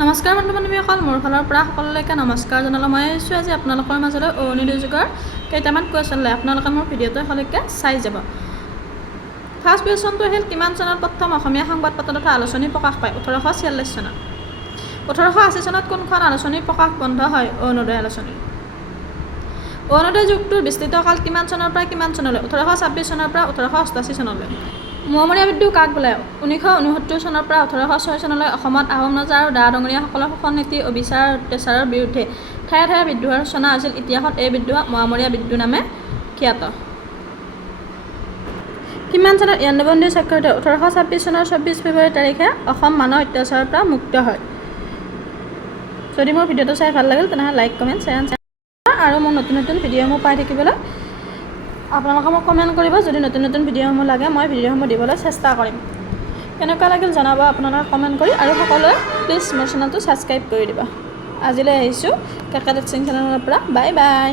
নমস্কাৰ বন্ধু বান্ধৱীসকল, মোৰ ফালৰ পৰা সকলোলৈকে নমস্কাৰ জনালোঁ। মই আহিছোঁ আজি আপোনালোকৰ মাজলৈ অৰুণোদয় যুগৰ কেইটামান কুৱেশ্যন লৈ। আপোনালোকে মোৰ ভিডিঅ'টো শেষলৈকে চাই যাব। ফাৰ্ষ্ট কুৱেশ্যনটো আহিল, কিমান চনত প্ৰথম অসমীয়া সংবাদপত্ৰ তথা আলোচনী প্ৰকাশ পায়? 1846 চনত। 1880 চনত কোনখন আলোচনী প্ৰকাশ বন্ধ হয়? অৰুণোদয় আলোচনী। অৰুণোদয় যুগটোৰ বিস্তৃত কাল কিমান চনৰ পৰা কিমান চনলৈ? 1826 চনৰ পৰা 1888 চনলৈ। মোৱামৰীয়া বিদ্ৰোহ কাক বোলে? 1969 চনৰ পৰা 1806 চনলৈ অসমত আহোম ৰজা আৰু ডা-ডঙৰীয়াসকলৰ শোষণ নীতি ও বিচাৰ অত্যাচাৰৰ বিৰুদ্ধে ঠায়ে ঠায়ে বিদ্ৰোহৰ সূচনা হৈছিল। ইতিহাসত এই বিদ্ৰোহ মোৱামৰীয়া বিদ্ৰোহ নামে খ্যাত। কিমান চনত ইয়াণ্ডাবু সন্ধি স্বাক্ষৰিত? 1826 চনৰ 24 ফেব্ৰুৱাৰী তাৰিখে অসম মানৱ অত্যাচাৰৰ পৰা মুক্ত হয়। যদি মোৰ ভিডিঅ'টো চাই ভাল লাগিল তেনেহ'লে লাইক, কমেণ্ট, শ্বেয়াৰ আৰু মোৰ নতুন নতুন ভিডিঅ'সমূহ পাই থাকিবলৈ আপোনালোকে মোক কমেণ্ট কৰিব। যদি নতুন নতুন ভিডিঅ'সমূহ লাগে মই ভিডিঅ'সমূহ দিবলৈ চেষ্টা কৰিম। কেনেকুৱা লাগিল জনাব আপোনালোকে কমেণ্ট কৰি, আৰু সকলোৱে প্লিজ মোৰ চেনেলটো ছাবস্ক্ৰাইব কৰি দিব। আজিলৈ আহিছোঁ কেকে টেচিং চেনেলৰ পৰা। Bye bye.